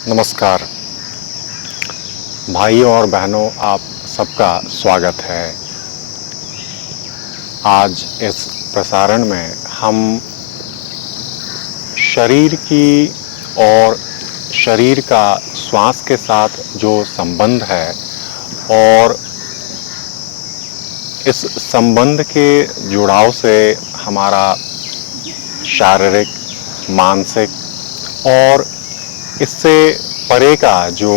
नमस्कार भाइयों और बहनों, आप सबका स्वागत है। आज इस प्रसारण में हम शरीर की और शरीर का श्वास के साथ जो संबंध है और इस संबंध के जुड़ाव से हमारा शारीरिक, मानसिक और इससे परे का जो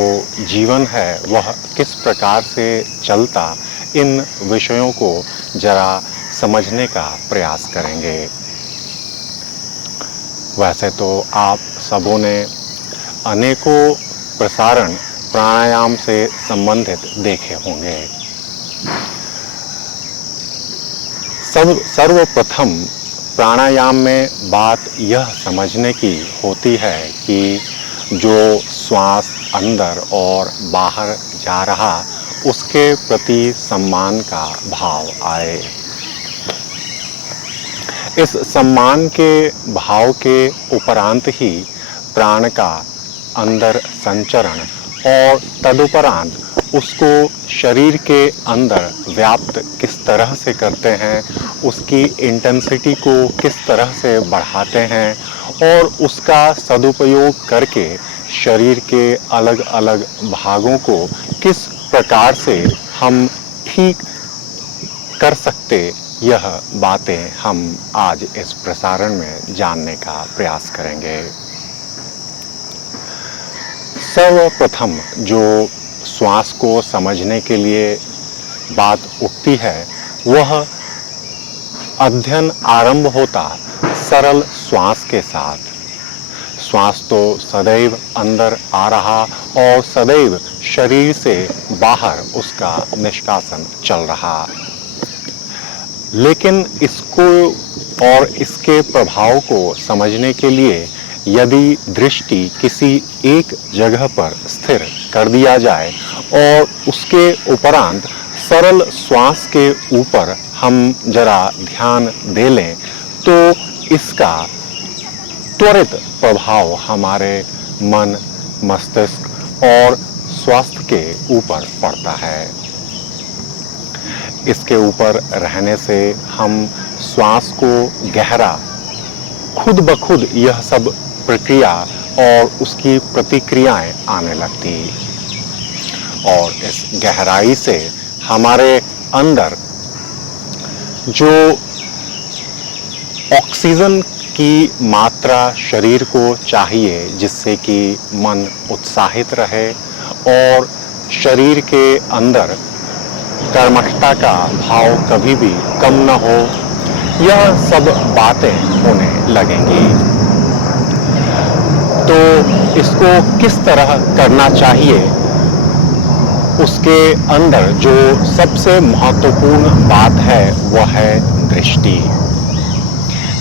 जीवन है वह किस प्रकार से चलता, इन विषयों को जरा समझने का प्रयास करेंगे। वैसे तो आप सबों ने अनेकों प्रसारण प्राणायाम से संबंधित देखे होंगे। सर्वप्रथम प्राणायाम में बात यह समझने की होती है कि जो श्वास अंदर और बाहर जा रहा, उसके प्रति सम्मान का भाव आए। इस सम्मान के भाव के उपरांत ही प्राण का अंदर संचरण और तदुपरांत उसको शरीर के अंदर व्याप्त किस तरह से करते हैं, उसकी इंटेंसिटी को किस तरह से बढ़ाते हैं और उसका सदुपयोग करके शरीर के अलग अलग भागों को किस प्रकार से हम ठीक कर सकते, यह बातें हम आज इस प्रसारण में जानने का प्रयास करेंगे। सर्वप्रथम जो श्वास को समझने के लिए बात उठती है, वह अध्ययन आरंभ होता सरल श्वास के साथ। श्वास तो सदैव अंदर आ रहा और सदैव शरीर से बाहर उसका निष्कासन चल रहा, लेकिन इसको और इसके प्रभाव को समझने के लिए यदि दृष्टि किसी एक जगह पर स्थिर कर दिया जाए और उसके उपरांत सरल श्वास के ऊपर हम जरा ध्यान दे लें, तो इसका त्वरित प्रभाव हमारे मन, मस्तिष्क और स्वास्थ्य के ऊपर पड़ता है। इसके ऊपर रहने से हम श्वास को गहरा, खुद ब खुद यह सब प्रक्रिया और उसकी प्रतिक्रियाएं आने लगती और इस गहराई से हमारे अंदर जो ऑक्सीजन की मात्रा शरीर को चाहिए, जिससे कि मन उत्साहित रहे और शरीर के अंदर कर्मठता का भाव कभी भी कम न हो, यह सब बातें होने लगेंगी। तो इसको किस तरह करना चाहिए, उसके अंदर जो सबसे महत्वपूर्ण बात है वह है दृष्टि।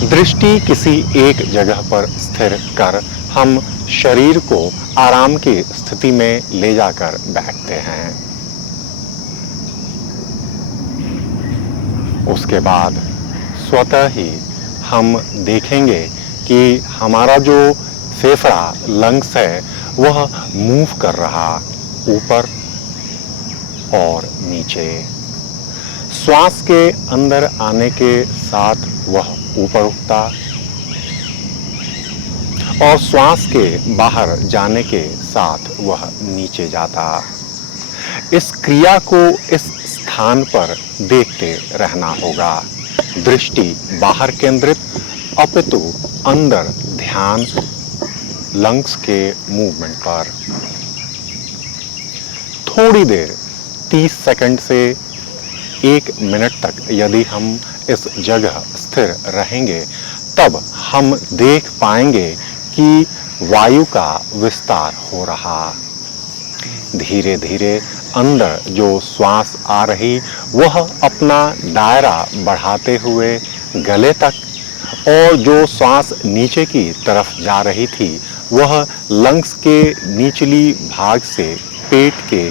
दृष्टि किसी एक जगह पर स्थिर कर हम शरीर को आराम की स्थिति में ले जाकर बैठते हैं। उसके बाद स्वतः ही हम देखेंगे कि हमारा जो फेफड़ा, लंग्स है, वह मूव कर रहा ऊपर और नीचे। श्वास के अंदर आने के साथ वह ऊपर उठता और श्वास के बाहर जाने के साथ वह नीचे जाता। इस क्रिया को इस स्थान पर देखते रहना होगा। दृष्टि बाहर केंद्रित, अपितु अंदर ध्यान लंग्स के मूवमेंट पर। थोड़ी देर 30 सेकंड से 1 मिनट तक यदि हम इस जगह स्थिर रहेंगे, तब हम देख पाएंगे कि वायु का विस्तार हो रहा। धीरे धीरे अंदर जो श्वास आ रही, वह अपना दायरा बढ़ाते हुए गले तक, और जो श्वास नीचे की तरफ जा रही थी, वह लंग्स के निचली भाग से पेट के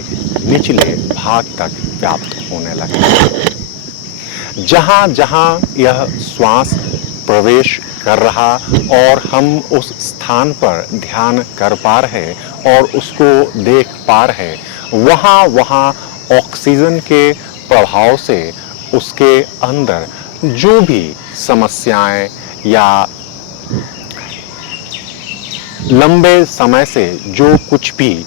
निचले भाग तक व्याप्त होने लगे। जहां जहां यह श्वास प्रवेश कर रहा और हम उस स्थान पर ध्यान कर पा रहे और उसको देख पा रहे, वहाँ ऑक्सीजन के प्रभाव से उसके अंदर जो भी समस्याएं या लंबे समय से जो कुछ भी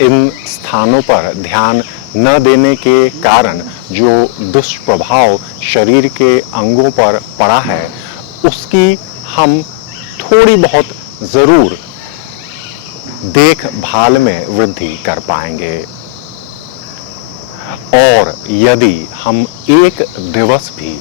इन स्थानों पर ध्यान न देने के कारण जो दुष्प्रभाव शरीर के अंगों पर पड़ा है, उसकी हम थोड़ी बहुत जरूर देखभाल में वृद्धि कर पाएंगे। और यदि हम एक दिवस भी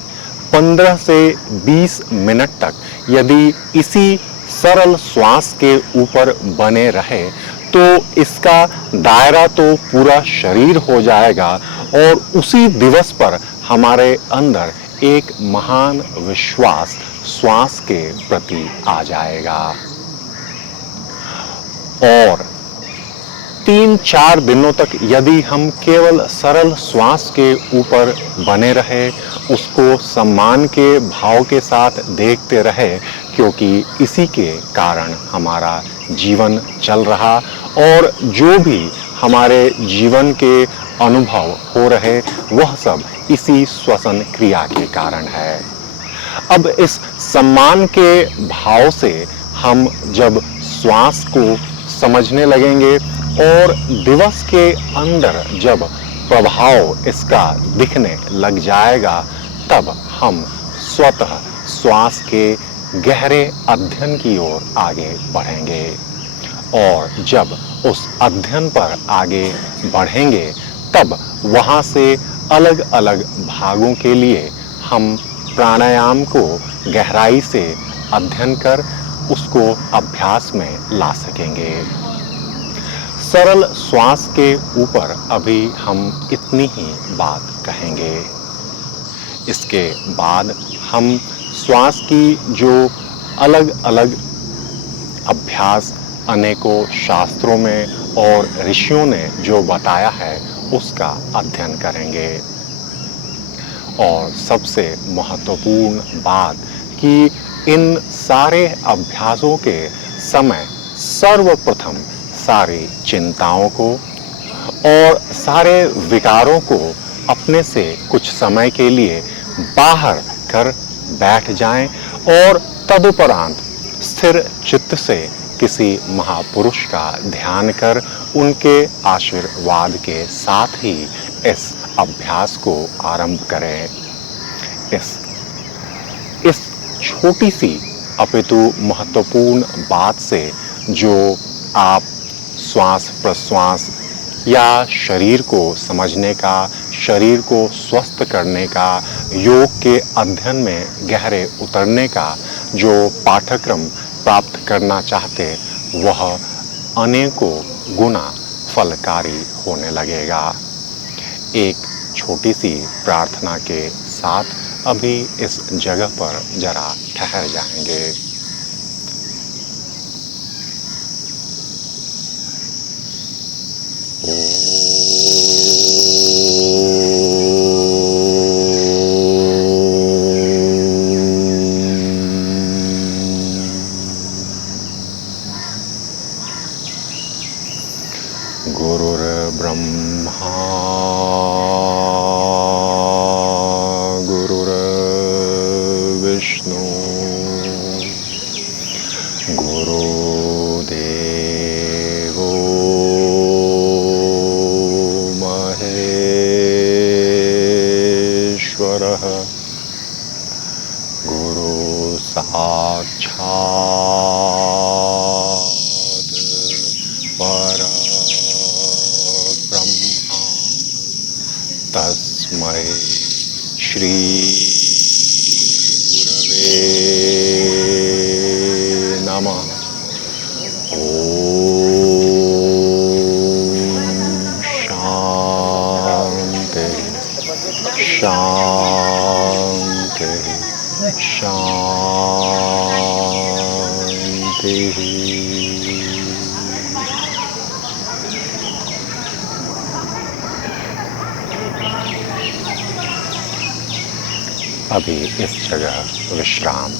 15 से 20 मिनट तक यदि इसी सरल श्वास के ऊपर बने रहे, तो इसका दायरा तो पूरा शरीर हो जाएगा और उसी दिवस पर हमारे अंदर एक महान विश्वास श्वास के प्रति आ जाएगा। और 3-4 दिनों तक यदि हम केवल सरल श्वास के ऊपर बने रहे, उसको सम्मान के भाव के साथ देखते रहे, क्योंकि इसी के कारण हमारा जीवन चल रहा और जो भी हमारे जीवन के अनुभव हो रहे, वह सब इसी श्वसन क्रिया के कारण है। अब इस सम्मान के भाव से हम जब श्वास को समझने लगेंगे और दिवस के अंदर जब प्रभाव इसका दिखने लग जाएगा, तब हम स्वतः श्वास के गहरे अध्ययन की ओर आगे बढ़ेंगे। और जब उस अध्ययन पर आगे बढ़ेंगे, तब वहाँ से अलग अलग भागों के लिए हम प्राणायाम को गहराई से अध्ययन कर उसको अभ्यास में ला सकेंगे। सरल श्वास के ऊपर अभी हम इतनी ही बात कहेंगे। इसके बाद हम श्वास की जो अलग अलग अभ्यास अनेकों शास्त्रों में और ऋषियों ने जो बताया है, उसका अध्ययन करेंगे। और सबसे महत्वपूर्ण बात कि इन सारे अभ्यासों के समय सर्वप्रथम सारी चिंताओं को और सारे विकारों को अपने से कुछ समय के लिए बाहर कर बैठ जाएं और तदुपरांत स्थिर चित्त से किसी महापुरुष का ध्यान कर उनके आशीर्वाद के साथ ही इस अभ्यास को आरंभ करें। इस छोटी सी अपितु महत्वपूर्ण बात से जो आप श्वास प्रश्वास या शरीर को समझने का, शरीर को स्वस्थ करने का, योग के अध्ययन में गहरे उतरने का जो पाठ्यक्रम प्राप्त करना चाहते, वह अनेकों गुना फलकारी होने लगेगा। एक छोटी सी प्रार्थना के साथ अभी इस जगह पर जरा ठहर जाएंगे। गुरुर्ब्रह्मा गुरुर्विष्णु गुरुदेवो महेश्वरः गुरु साक्षात् परब्रह्म तस्मै श्री गुरवे नमः। शांति शांति शांति। अभी इस जगह विश्राम।